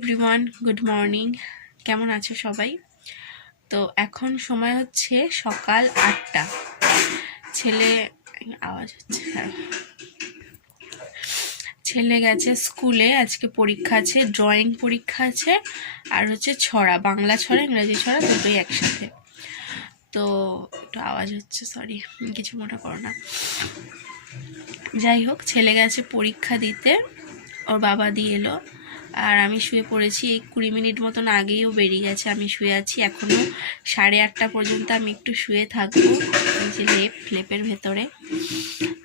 Everyone, good morning. কেমন আছো সবাই? তো এখন সময় হচ্ছে সকাল 8টা। ছেলে আওয়াজ হচ্ছে, ছেলে গেছে স্কুলে। আজকে পরীক্ষা আছে, ড্রয়িং পরীক্ষা আছে, আর হচ্ছে ছড়া, বাংলা ছড়া ইংরাজি ছড়া দুটোই একসাথে। তো একটু আওয়াজ হচ্ছে, সরি, কিছু মনে করো না। যাই হোক, ছেলে গেছে পরীক্ষা দিতে, ওর বাবা দিয়ে এলো, আর আমি শুয়ে পড়েছি। এই 20 মিনিট মতন আগেই ও বেরিয়ে গেছে, আমি শুয়ে আছি। এখনও 8:30 পর্যন্ত আমি একটু শুয়ে থাকবো, এই যে লেপের ভেতরে।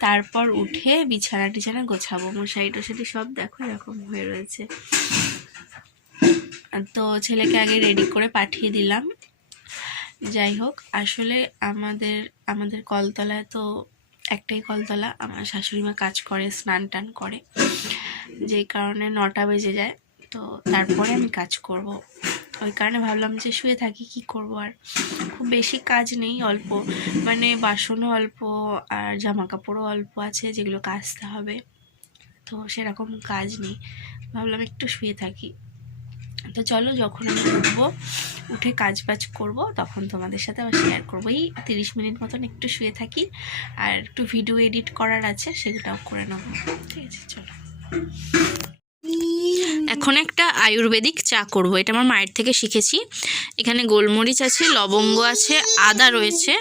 তারপর উঠে বিছানা গোছাবো। মশারি টশারি সব দেখো এরকম হয়ে রয়েছে। তো ছেলেকে আগে রেডি করে পাঠিয়ে দিলাম। যাই হোক, আসলে আমাদের কলতলায় তো একটাই কলতলা, আমার শাশুড়িমা কাজ করে, স্নান টান করে, যেই কারণে 9টা বেজে যায়। তো তারপরে আমি কাজ করব, ওই কারণে ভাবলাম যে শুয়ে থাকি, কি করব। আর খুব বেশি কাজ নেই, অল্প, মানে বাসনও অল্প আর জামা কাপড়ও অল্প আছে যেগুলো কাচতে হবে। তো সেরকম কাজ নেই, ভাবলাম একটু শুয়ে থাকি। তো চলো, যখন আমি উঠবো, উঠে কাজ বাজ করবো, তখন তোমাদের সাথে আবার শেয়ার করবো। এই 30 মিনিট মতন একটু শুয়ে থাকি, আর একটু ভিডিও এডিট করার আছে, সেগুলোও করে নেবো। ঠিক আছে, চলো। এখন একটা আয়ুর্বেদিক চা করব, এটা আমার মায়ের থেকে শিখেছি। এখানে গোলমরিচ আছে, লবঙ্গ আছে, আদা রয়েছে,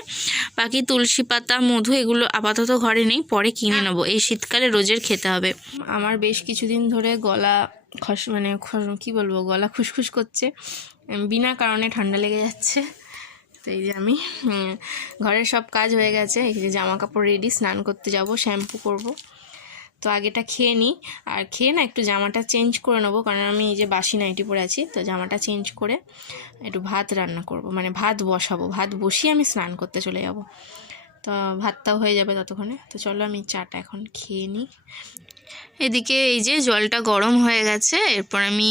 বাকি তুলসী পাতা, মধু এগুলো আপাতত ঘরে নেই, পরে কিনে নেবো। এই শীতকালে রোজের খেতে হবে। আমার বেশ কিছুদিন ধরে গলা কি বলবো, গলা খুসখুস করছে, বিনা কারণে ঠান্ডা লেগে যাচ্ছে। তো এই যে আমি ঘরের সব কাজ হয়ে গেছে, এই যে জামা কাপড় রেডি, স্নান করতে যাব, শ্যাম্পু করব। তো আগেটা খেয়ে নিই, আর খেয়ে না একটু জামাটা চেঞ্জ করে নেবো, কারণ আমি এই যে বাসি নাইটি পরে আছি। তো জামাটা চেঞ্জ করে একটু ভাত রান্না করব, মানে ভাত বসাবো, ভাত বসিয়ে আমি স্নান করতে চলে যাব। তো ভাতটাও হয়ে যাবে ততক্ষণে। তো চলো আমি চাটা এখন খেয়ে নিই। এদিকে এই যে জলটা গরম হয়ে গেছে, এরপর আমি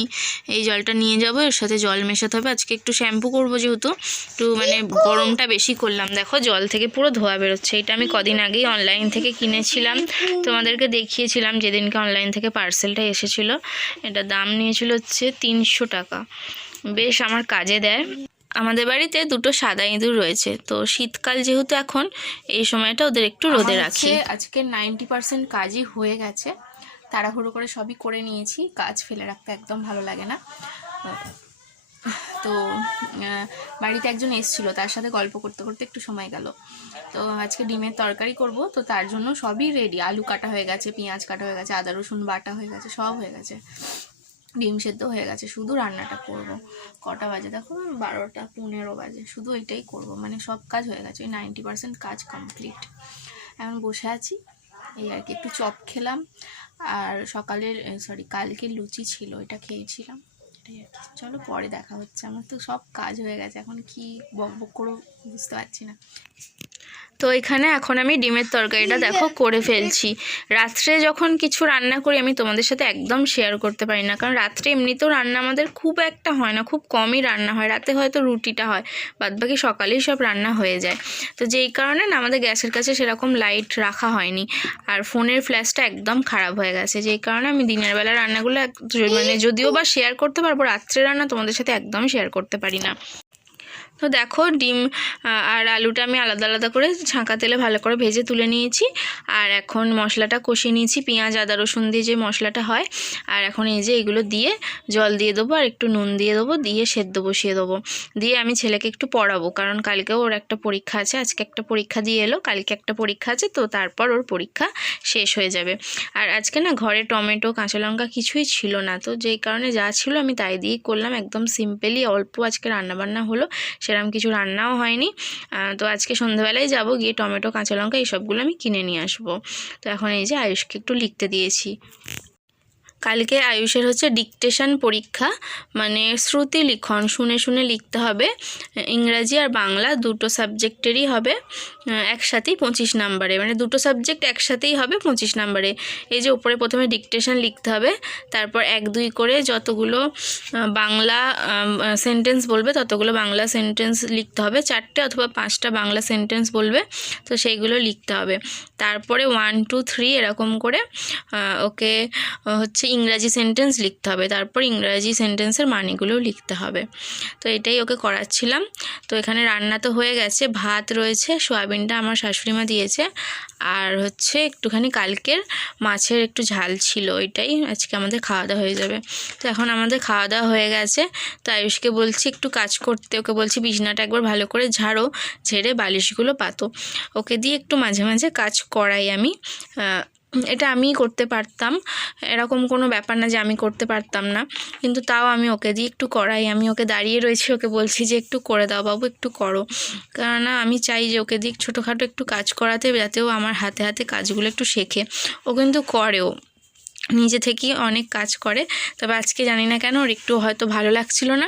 এই জলটা নিয়ে যাব, এর সাথে জল মেশাতে হবে। আজকে একটু শ্যাম্পু করবো, যেহেতু একটু মানে গরমটা বেশি করলাম। দেখো জল থেকে পুরো ধোয়া বেরোচ্ছে। এটা আমি কদিন আগেই অনলাইন থেকে কিনেছিলাম, তোমাদেরকে দেখিয়েছিলাম যেদিনকে অনলাইন থেকে পার্সেলটা এসেছিল। এটা দাম নিয়েছিল হচ্ছে 300 টাকা। বেশ আমার কাজে দেয়। আমাদের বাড়িতে দুটো সাদা ইঁদুর রয়েছে, তো শীতকাল যেহেতু এখন, এই সময়টা ওদের একটু রোদে রাখি। আজকে 90% কাজই হয়ে গেছে, তাড়াহুড়ো করে সবই করে নিয়েছি। কাজ ফেলে রাখতে একদম ভালো লাগে না। তো বাড়িতে একজন এসেছিলো, তার সাথে গল্প করতে করতে একটু সময় গেল। তো আজকে ডিমের তরকারি করব, তো তার জন্য সবই রেডি। আলু কাটা হয়ে গেছে, পেঁয়াজ কাটা হয়ে গেছে, আদা রসুন বাটা হয়ে গেছে, সব হয়ে গেছে, ডিম সেদ্ধ হয়ে গেছে, শুধু রান্নাটা করব। কটা বাজে দেখো, 12টা 15 বাজে, শুধু এটাই করব, মানে সব কাজ হয়ে গেছে, ওই 90% কাজ কমপ্লিট। এখন বসে আছি, এই আর কি। একটু চপ খেলাম, আর কালকে লুচি ছিল, এটা খেয়েছিলাম, এটাই আর কি। চলো পরে দেখা হচ্ছে। আমার তো সব কাজ হয়ে গেছে, এখন কি বকবক করো বুঝতে পারছি না। তো এখানে এখন আমি ডিমের তরকারিটা দেখো করে ফেলছি। রাত্রে যখন কিছু রান্না করি আমি তোমাদের সাথে একদম শেয়ার করতে পারি না, কারণ রাত্রে এমনিতেও রান্না আমাদের খুব একটা হয় না, খুব কমই রান্না হয়। রাতে হয়তো রুটিটা হয়, বাদবাকি সকালেই সব রান্না হয়ে যায়। তো যেই কারণে না আমাদের গ্যাসের কাছে সেরকম লাইট রাখা হয়নি, আর ফোনের ফ্ল্যাশটা একদম খারাপ হয়ে গেছে, যেই কারণে আমি দিনের বেলা রান্নাগুলো মানে যদিও বা শেয়ার করতে পারবো, রাত্রে রান্না তোমাদের সাথে একদম শেয়ার করতে পারি না। তো দেখো ডিম আর আলুটা আমি আলাদা আলাদা করে ছাঁকা তেলে ভালো করে ভেজে তুলে নিয়েছি, আর এখন মশলাটা কষিয়ে নিয়েছি, পেঁয়াজ আদা রসুন দিয়ে যে মশলাটা হয়। আর এখন এই যে এগুলো দিয়ে জল দিয়ে দেবো, আর একটু নুন দিয়ে দেবো, দিয়ে সেদ্ধ বসিয়ে দেবো। দিয়ে আমি ছেলেকে একটু পড়াবো, কারণ কালকেও ওর একটা পরীক্ষা আছে। আজকে একটা পরীক্ষা দিয়ে এলো, কালকে একটা পরীক্ষা আছে, তো তারপর ওর পরীক্ষা শেষ হয়ে যাবে। আর আজকে না ঘরে টমেটো কাঁচা লঙ্কা কিছুই ছিল না, তো যেই কারণে যা ছিল আমি তাই দিয়েই করলাম, একদম সিম্পলি অল্প আজকে রান্নাবান্না হলো, সেরকম কিছু রান্নাও হয়নি। তো আজকে সন্ধ্যাবেলায় যাব, গিয়ে টমেটো কাঁচা লঙ্কা এইসবগুলো আমি কিনে নিয়ে আসবো। তো এখন এই যে আয়ুষকে একটু লিখতে দিয়েছি। কালকে আয়ুষের হচ্ছে ডিকটেশন পরীক্ষা, মানে শ্রুতি লিখন, শুনে শুনে লিখতে হবে। ইংরাজি আর বাংলা দুটো সাবজেক্টেরই হবে, একসাথেই 25 নাম্বারে, মানে দুটো সাবজেক্ট একসাথেই হবে 25 নাম্বারে। এই যে উপরে প্রথমে ডিকটেশন লিখতে হবে, তারপর 1-2 করে যতগুলো বাংলা সেন্টেন্স বলবে ততগুলো বাংলা সেন্টেন্স লিখতে হবে, 4টে অথবা 5টা বাংলা সেন্টেন্স বলবে, তো সেইগুলো লিখতে হবে। তারপরে 1 2 3 এরকম করে ওকে হচ্ছে ইংরাজি সেন্টেন্স লিখতে হবে, তারপর ইংরাজি সেন্টেন্সের মানেগুলোও লিখতে হবে। তো এটাই ওকে করাচ্ছিলাম। তো এখানে রান্না তো হয়ে গেছে, ভাত রয়েছে, সয়াবিনটা আমার শাশুড়ি মা দিয়েছে, আর হচ্ছে একটুখানি কালকের মাছের একটু ঝাল ছিল, এটাই আজকে আমাদের খাওয়া দাওয়া হয়ে যাবে। তো এখন আমাদের খাওয়া দাওয়া হয়ে গেছে। তো আয়ুষকে বলছি একটু কাজ করতে, ওকে বলছি বিছনাটা একবার ভালো করে ঝাড়ো, ঝেড়ে বালিশগুলো পাতো। ওকে দিয়ে একটু মাঝে মাঝে কাজ করাই আমি। এটা আমিই করতে পারতাম, এরকম কোনো ব্যাপার না যে আমি করতে পারতাম না, কিন্তু তাও আমি ওকে দিয়ে একটু করাই। আমি ওকে দাঁড়িয়ে রয়েছি, ওকে বলছি যে একটু করে দাও বাবু, একটু করো। কেননা আমি চাই যে ওকে দিয়ে ছোটোখাটো একটু কাজ করাতে, যাতেও আমার হাতে হাতে কাজগুলো একটু শেখে। ও কিন্তু করেও, নিজে থেকেই অনেক কাজ করে। তবে আজকে জানি না কেন ওর একটু হয়তো ভালো লাগছিল না,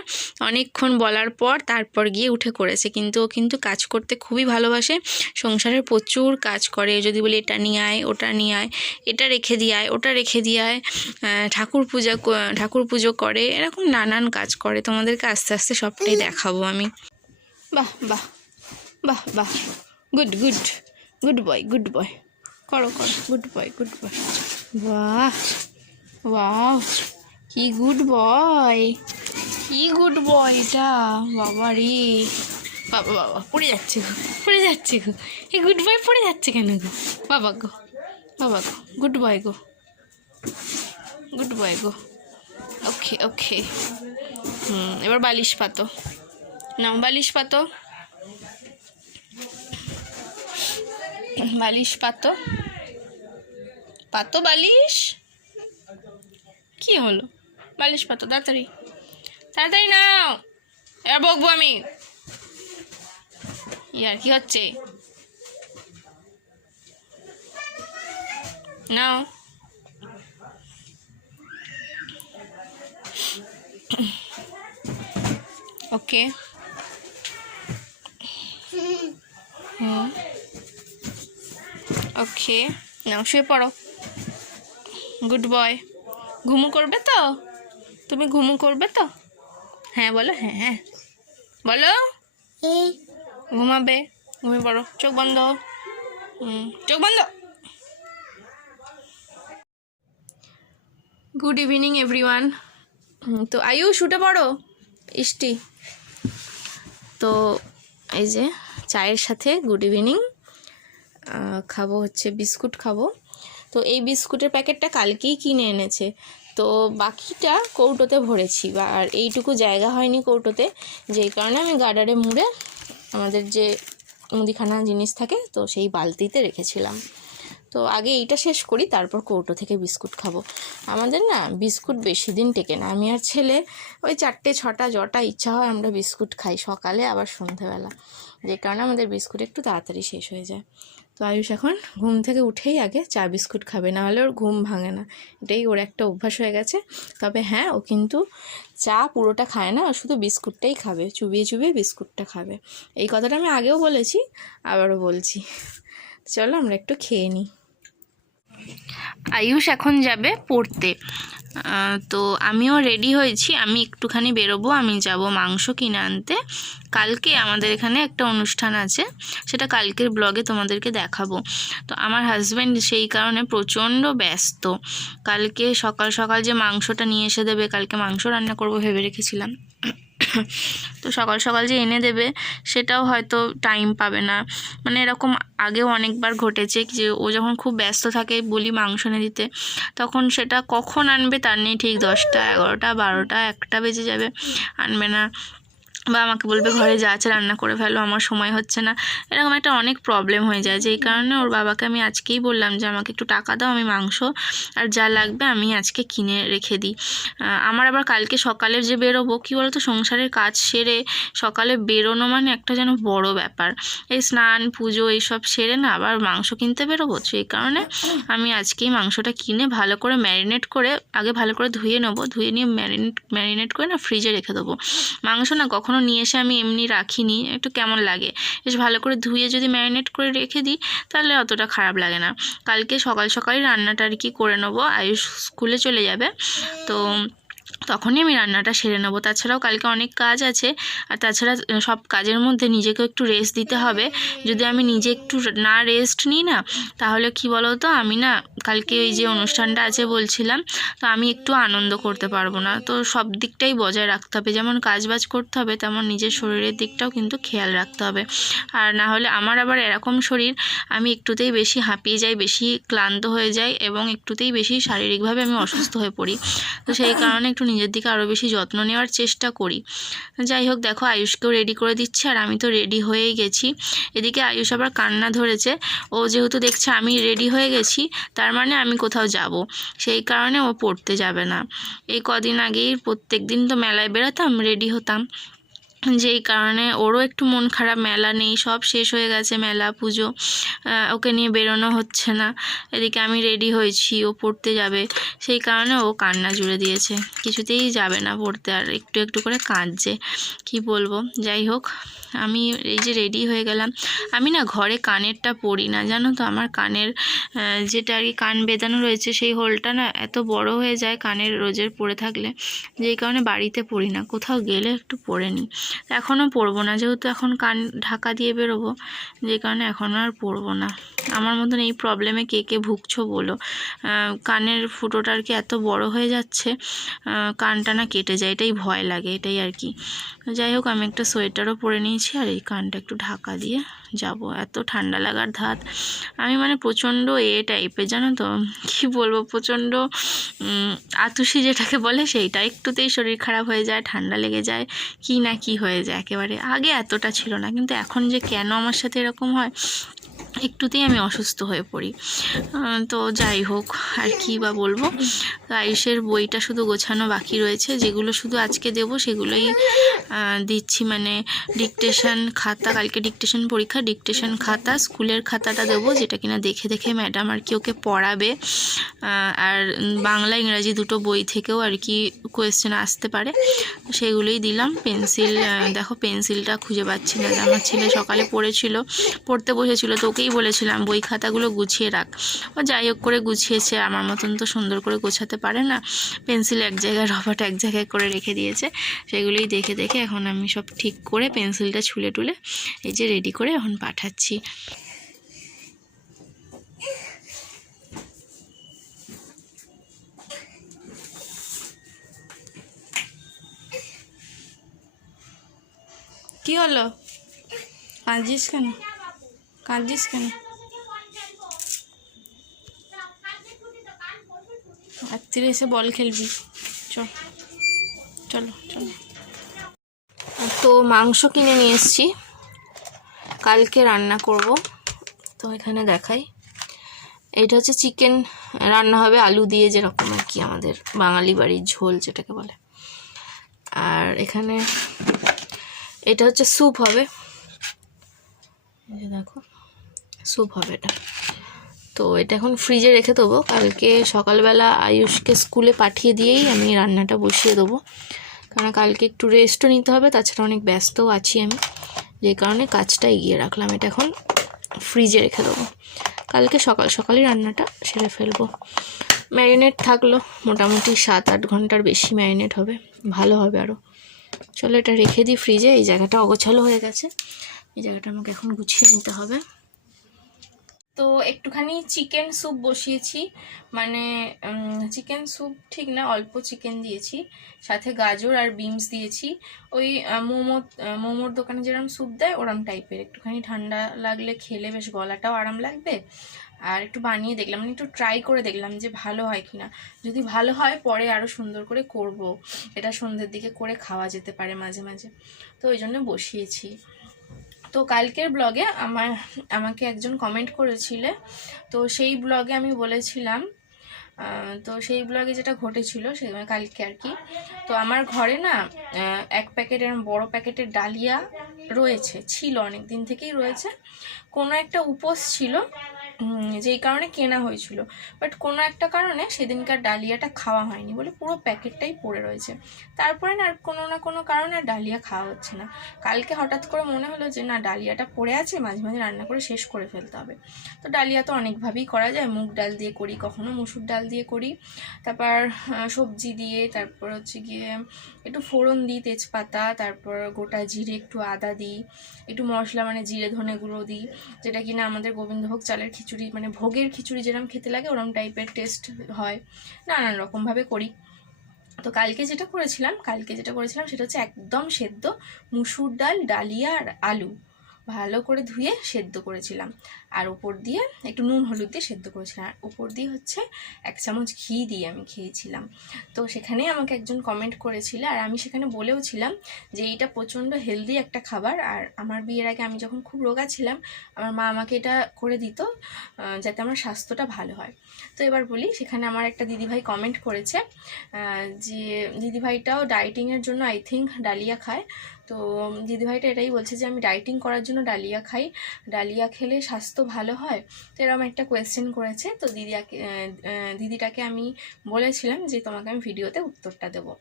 অনেকক্ষণ বলার পর তারপর গিয়ে উঠে করেছে। কিন্তু ও কিন্তু কাজ করতে খুবই ভালোবাসে, সংসারের প্রচুর কাজ করে। যদি বলি এটা নিয়ে আয়, ওটা নিয়ে আয়, এটা রেখে দিয়ে আয়, ওটা রেখে দিয়ে আয়, ঠাকুর পুজো করে, এরকম নানান কাজ করে। তোমাদেরকে আস্তে আস্তে সবটাই দেখাবো আমি। বাহ বাহ বাহ বাহ, good good, good boy, good boy, করো করো, গুড বয়, গুড বয়। বাহ বাহ, কি গুড বয়, কি গুড বয় এটা, বাবা রে বাবা, বাবা পড়ে যাচ্ছে গো, পড়ে যাচ্ছে গো, এই গুড বয় পড়ে যাচ্ছে কেন গো, বাবা গো, বাবা গো, গুড বয় গো, গুড বয় গো। ওকে ওকে, এবার বালিশ পাতো, নাও বালিশ পাতো, বালিশ পাতো, পাতো বালিশ। কি হলো, বালিশ পাতো, তাড়াতাড়ি তাড়াতাড়ি নাও, এবার বকবো আমি। ইয়ার কি হচ্ছে, নাও। ওকে, ওকে, নাও শুয়ে পড়ো। Good boy. ঘুমু করবে তো, তুমি ঘুমু করবে তো? হ্যাঁ বলো, হ্যাঁ হ্যাঁ বলো, ঘুমাবে, ঘুমিয়ে পড়ো, চোখ বন্ধ, চোখ বন্ধ। Good evening everyone. তো আয়ুষ উঠে পড়ো, ইষ্টি। তো এই যে চায়ের সাথে গুড ইভিনিং, খাবো হচ্ছে বিস্কুট খাবো। তো এই বিস্কুটের প্যাকেটটা কালকেই কিনে এনেছে, তো বাকিটা কৌটোতে ভরেছি, আর এইটুকু জায়গা হয়নি কৌটোতে, যেই কারণে আমি গার্ডারে মুড়ে আমাদের যে মুদিখানা জিনিস থাকে তো সেই বালতিতে রেখেছিলাম। তো আগে এইটা শেষ করি, তারপর কৌটো থেকে বিস্কুট খাবো। আমাদের না বিস্কুট বেশি দিন টেকে না, আমি আর ছেলে ওই 4টে 6টা যটা ইচ্ছা হয় আমরা বিস্কুট খাই, সকালে আবার সন্ধেবেলা, যে কারণে আমাদের বিস্কুট একটু তাড়াতাড়ি শেষ হয়ে যায়। তো আয়ুষ এখন ঘুম থেকে উঠেই আগে চা বিস্কুট খাবে, না হলে ওর ঘুম ভাঙে না, এটাই ওর একটা অভ্যাস হয়ে গেছে। তবে হ্যাঁ, ও কিন্তু চা পুরোটা খায় না, ও শুধু বিস্কুটটাই খাবে, চুবিয়ে চুবিয়ে বিস্কুটটা খাবে। এই কথাটা আমি আগেও বলেছি, আবারও বলছি। চলো আমরা একটু খেয়ে নিই। আয়ুষ এখন যাবে পড়তে, তো আমিও রেডি হয়েছি, আমি একটুখানি বেরোবো, আমি যাব মাংস কিনে আনতে। কালকে আমাদের এখানে একটা অনুষ্ঠান আছে, সেটা কালকের ব্লগে তোমাদেরকে দেখাবো। তো আমার হাজব্যান্ড সেই কারণে প্রচণ্ড ব্যস্ত, কালকে সকাল সকাল যে মাংসটা নিয়ে এসে দেবে, কালকে মাংস রান্না করবো ভেবে রেখেছিলাম, তো সকাল সকাল যে এনে দেবে সেটাও হয়তো টাইম পাবে না। মানে এরকম আগেও অনেকবার ঘটেছে যে ও যখন খুব ব্যস্ত থাকে বলি মাংস এনে দিতে, তখন সেটা কখন আনবে তার নেই ঠিক, 10টা 11টা 12টা 1টা বেজে যাবে, আনবে না, বা আমাকে বলবে ঘরে যা আছে রান্না করে ফেলো, আমার সময় হচ্ছে না, এরকম একটা অনেক প্রবলেম হয়ে যায়। যেই কারণে ওর বাবাকে আমি আজকেই বললাম যে আমাকে একটু টাকা দাও, আমি মাংস আর যা লাগবে আমি আজকে কিনে রেখে দিই। আমার আবার কালকে সকালে যে বেরোবো, কী বলতো, সংসারের কাজ সেরে সকালে বেরোনো মানে একটা যেন বড় ব্যাপার, এই স্নান পুজো এইসব সেরে না আবার মাংস কিনতে বেরোবো, সেই কারণে আমি আজকেই মাংসটা কিনে ভালো করে ম্যারিনেট করে, আগে ভালো করে ধুয়ে নেবো, ধুয়ে নিয়ে ম্যারিনেট করে না ফ্রিজে রেখে দেবো। মাংস না কখনো নিয়ে এসে আমি এমনি রাখিনি, একটু কেমন লাগে, বেশ ভালো করে ধুয়ে যদি ম্যারিনেট করে রেখে দিই তাহলে অতটা খারাপ লাগে না। কালকে সকাল সকালই রান্নাটা আর কি করে নেবো, আয়ুষ স্কুলে চলে যাবে, তো তখনই আমি রান্নাটা সেরে নেবো। তাছাড়াও কালকে অনেক কাজ আছে, আর তাছাড়া সব কাজের মধ্যে নিজেকেও একটু রেস্ট দিতে হবে। যদি আমি নিজে একটু না রেস্ট নিই না, তাহলে কি বলো তো, আমি না কালকে এই যে অনুষ্ঠানটা আছে বলছিলাম, তো আমি একটু আনন্দ করতে পারবো না। তো সব দিকটাই বজায় রাখতে হবে, যেমন কাজবাজ করতে হবে তেমন নিজের শরীরের দিকটাও কিন্তু খেয়াল রাখতে হবে। আর না হলে আমার আবার এরকম শরীর, আমি একটুতেই বেশি হাঁপিয়ে যাই, বেশি ক্লান্ত হয়ে যাই এবং একটুতেই বেশি শারীরিকভাবে আমি অসুস্থ হয়ে পড়ি। তো সেই কারণে একটু নিজের দিকে আরও বেশি যত্ন নেওয়ার চেষ্টা করি। যাই হোক, দেখো আয়ুষকেও রেডি করে দিচ্ছে, আর আমি তো রেডি হয়েই গেছি। এদিকে আয়ুষ আবার কান্না ধরেছে। ও যেহেতু দেখছে আমি রেডি হয়ে গেছি, তার মানে আমি কোথাও যাব, সেই কারণে ও পড়তে যাবে না। এই কদিন আগেই প্রত্যেক দিন তো মেলায় বেরোতাম, রেডি হতাম, যেই কারণে ওরও একটু মন খারাপ, মেলা নেই, সব শেষ হয়ে গেছে, মেলা পুজো, ওকে নিয়ে বেরোনো হচ্ছে না। এদিকে আমি রেডি হয়েছি, ও পড়তে যাবে, সেই কারণে ও কান্না জুড়ে দিয়েছে, কিছুতেই যাবে না পড়তে, আর একটু একটু করে কাঁদছে, কি বলবো। যাই হোক, আমি এই যে রেডি হয়ে গেলাম। আমি না ঘরে কানেরটা পরি না, জানো তো, আমার কানের যেটা আর কি কান বেঁধানো রয়েছে, সেই হোলটা না এত বড় হয়ে যায় কানের রোজের পরে থাকলে, যেই কারণে বাড়িতে পরি না, কোথাও গেলে একটু পরে নিই। এখনও পরবো না, যেহেতু এখন কান ঢাকা দিয়ে বেরোবো, যে কারণে এখন আর পরবো না। আমার মতন এই প্রবলেমে কে কে ভুগছো বলো। কানের ফুটোটা আর কি এত বড় হয়ে যাচ্ছে, কানটা না কেটে যায়, এটাই ভয় লাগে, এটাই আর কি। যাই হোক, আমি একটা সোয়েটারও পরে নিয়েছি, আর এই কানটা একটু ঢাকা দিয়ে যাব। এত ঠান্ডা লাগার ধাত, আমি মানে প্রচণ্ড টাইপের, জানো তো, কি বলবো, প্রচণ্ড আতুষি যেটাকে বলে, সেইটা একটুতেই শরীর খারাপ হয়ে যায়, ঠান্ডা লেগে যায়, কি না কি হয়ে যায় একেবারে। আগে এতটা ছিল না, কিন্তু এখন যে কেন আমার সাথে এরকম হয়, একটুতেই আমি অসুস্থ হয়ে পড়ি। তো যাই হোক, আর কি বা বলবো। আয়ুষের বইটা শুধু গোছানো বাকি রয়েছে, যেগুলো শুধু আজকে দেব সেগুলোই দিচ্ছি, মানে ডিকটেশন খাতা, কালকে ডিকটেশন পরীক্ষা, ডিকটেশন খাতা, স্কুলের খাতাটা দেবো, যেটা কিনা দেখে দেখে ম্যাডাম আর কি ওকে পড়াবে। আর বাংলা ইংরাজি দুটো বই থেকেও আর কি কোয়েশ্চেন আসতে পারে, সেগুলোই দিলাম। পেন্সিল, দেখো পেন্সিলটা খুঁজে পাচ্ছি না, আমার ছেলে সকালে পড়তে বসেছিল, তো ওকেই বলেছিলাম বই খাতাগুলো গুছিয়ে রাখ। ও যাই হোক করে গুছিয়েছে, আমার মতন তো সুন্দর করে গোছাতে পারে না, পেন্সিল এক জায়গায়, রবারটা এক জায়গায় করে রেখে দিয়েছে। সেগুলোই দেখে দেখে এখন আমি সব ঠিক করে পেন্সিলটা ছুলে টুলে এই যে রেডি করে এখন পাঠাচ্ছি। কি হলো, কাঁদছিস কেন, কাঁদছিস কেন? রাত্রিরে এসে বল খেলবি, চল, চলো চলো। তো মাংস কিনে নিয়ে এসেছি, কালকে রান্না করব। তো এখানে দেখাই, এইটা হচ্ছে চিকেন রান্না হবে আলু দিয়ে, যেরকম আর কি আমাদের বাঙালি বাড়ির ঝোল যেটাকে বলে। আর এখানে এটা হচ্ছে স্যুপ হবে, এই যে দেখো স্যুপ হবে এটা। তো এটা এখন ফ্রিজে রেখে দেবো, কালকে সকালবেলা আয়ুষকে স্কুলে পাঠিয়ে দিয়েই আমি রান্নাটা বসিয়ে দেবো, কারণ কালকে একটু রেস্টও নিতে হবে, তাছাড়া অনেক ব্যস্তও আছি আমি, যে কারণে কাজটা এগিয়ে রাখলাম। এটা এখন ফ্রিজে রেখে দেবো, কালকে সকাল সকালই রান্নাটা সেরে ফেলবো। ম্যারিনেট থাকলো মোটামুটি 7-8 ঘন্টার বেশি ম্যারিনেট হবে, ভালো হবে আরও। চলো এটা রেখে দিই ফ্রিজে। এই জায়গাটা অগোছালো হয়ে গেছে, এই জায়গাটা আমাকে এখন গুছিয়ে নিতে হবে। তো একটুখানি চিকেন স্যুপ বসিয়েছি, মানে চিকেন স্যুপ ঠিক না, অল্প চিকেন দিয়েছি, সাথে গাজর আর বিনস দিয়েছি, ওই মোমোর দোকানে যেরকম স্যুপ দেয় ওরম টাইপের। একটুখানি ঠান্ডা লাগলে খেলে বেশ গলাটাও আরাম লাগবে। আর একটু বানিয়ে দেখলাম, মানে একটু ট্রাই করে দেখলাম যে ভালো হয় কিনা। যদি ভালো হয় পরে আরও সুন্দর করে করব, এটা সন্ধ্যের দিকে করে খাওয়া যেতে পারে মাঝে মাঝে, তো ওই জন্য বসিয়েছি। তো কালকের ব্লগে আমাকে একজন কমেন্ট করেছিলে, তো সেই ব্লগে আমি বলেছিলাম, তো সেই ব্লগে যেটা ঘটেছিল সে কালকে আর কি, তো আমার ঘরে না 1 প্যাকেটের বড় প্যাকেটের ডালিয়া ছিল, অনেক দিন থেকেই রয়েছে। কোনো একটা উপোস ছিল, যেই কারণে কেনা হয়েছিল, বাট কোনো একটা কারণে সেদিনকার ডালিয়াটা খাওয়া হয়নি বলে পুরো প্যাকেটটাই পড়ে রয়েছে। তারপরে না আর কোনো না কোনো কারণে আর ডালিয়া খাওয়া হচ্ছে না। কালকে হঠাৎ করে মনে হলো যে না, ডালিয়াটা পড়ে আছে, মাঝে মাঝে রান্না করে শেষ করে ফেলতে হবে। তো ডালিয়া তো অনেকভাবেই করা যায়, মুগ ডাল দিয়ে করি, কখনো মুসুর ডাল দিয়ে করি, তারপর সবজি দিয়ে, তারপর হচ্ছে গিয়ে একটু ফোড়ন দিই, তেজপাতা, তারপর গোটা জিরে, একটু আদা দিই, একটু মশলা মানে জিরে ধনে গুঁড়ো দিই, যেটা কিনা আমাদের গোবিন্দভোগ চালের খিচুড়ি মানে ভোগের খিচুড়ি যেরকম খেতে লাগে ওরকম টাইপের টেস্ট হয়, নানান রকমভাবে করি। তো কালকে যেটা করেছিলাম সেটা হচ্ছে একদম সেদ্ধ মুসুর ডাল, ডালিয়া আর আলু ভালো করে ধুয়ে সেদ্ধ করেছিলাম, আর উপর দিয়ে একটু নুন হলুদ দিয়ে সেদ্ধ করেছিলাম, আর উপর দিয়ে হচ্ছে 1 চামচ ঘি দিয়ে আমি খেয়েছিলাম। তো সেখানে আমাকে একজন কমেন্ট করেছিল, আর আমি সেখানে বলেও ছিলাম যে এইটা প্রচণ্ড হেলদি একটা খাবার, আর আমার বিয়ের আগে আমি যখন খুব রোগা ছিলাম আমার মা আমাকে এটা করে দিত যাতে আমার স্বাস্থ্যটা ভালো হয়। তো এবার বলি, সেখানে আমার একটা দিদিভাই কমেন্ট করেছে যে দিদিভাইটাও ডায়েটিংয়ের জন্য আই থিঙ্ক ডালিয়া খায়। তো দিদিভাইটা এটাই বলছে যে আমি ডায়েটিং করার জন্য ডালিয়া খাই, ডালিয়া খেলে স্বাস্থ্য ভালো হয়। তো এরকম একটা কোয়েশ্চেন করেছে। তো দিদিটাকে আমি বলেছিলাম যে তোমাকে আমি ভিডিওতে উত্তরটা দেবো।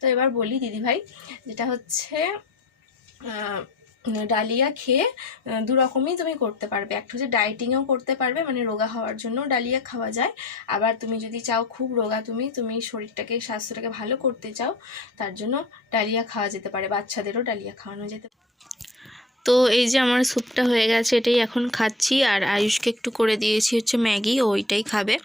তো এবার বলি দিদিভাই, যেটা হচ্ছে ডালিয়া খেয়ে দু রকমই তুমি করতে পারবে। একটা হচ্ছে ডায়েটিংও করতে পারবে, মানে রোগা হওয়ার জন্য ডালিয়া খাওয়া যায়। আবার তুমি যদি চাও খুব রোগা তুমি শরীরটাকে স্বাস্থ্যটাকে ভালো করতে চাও, তার জন্য ডালিয়া খাওয়া যেতে পারে, বাচ্চাদেরও ডালিয়া খাওয়ানো যেতে পারে। তো এই যে আমার স্যুপটা হয়ে গেছে, এটাই এখন খাচ্ছি। আর আয়ুষকে একটু করে দিয়েছি হচ্ছে ম্যাগি, ওইটাই খাবে।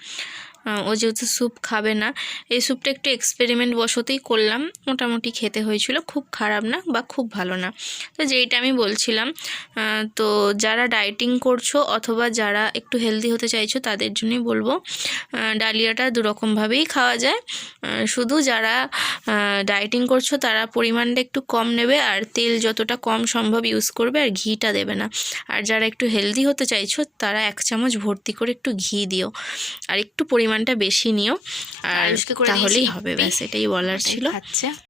ও যেহেতু স্যুপ খাবে না, এই স্যুপটা একটু এক্সপেরিমেন্ট বশতেই করলাম, মোটামুটি খেতে হয়েছিল, খুব খারাপ না বা খুব ভালো না। তো যেইটা আমি বলছিলাম, তো যারা ডায়েটিং করছো অথবা যারা একটু হেলদি হতে চাইছো তাদের জন্যই বলবো, ডালিয়াটা দুরকমভাবেই খাওয়া যায়। শুধু যারা ডায়েটিং করছো তারা পরিমাণটা একটু কম নেবে, আর তেল যতটা কম সম্ভব ইউজ করবে, আর ঘিটা দেবে না। আর যারা একটু হেলদি হতে চাইছো তারা 1 চামচ ভর্তি করে একটু ঘি দিও, আর একটু পরিমাণটা বেশি নিও, আর তাহলেই হবে। ব্যাস এটাই বলার ছিল।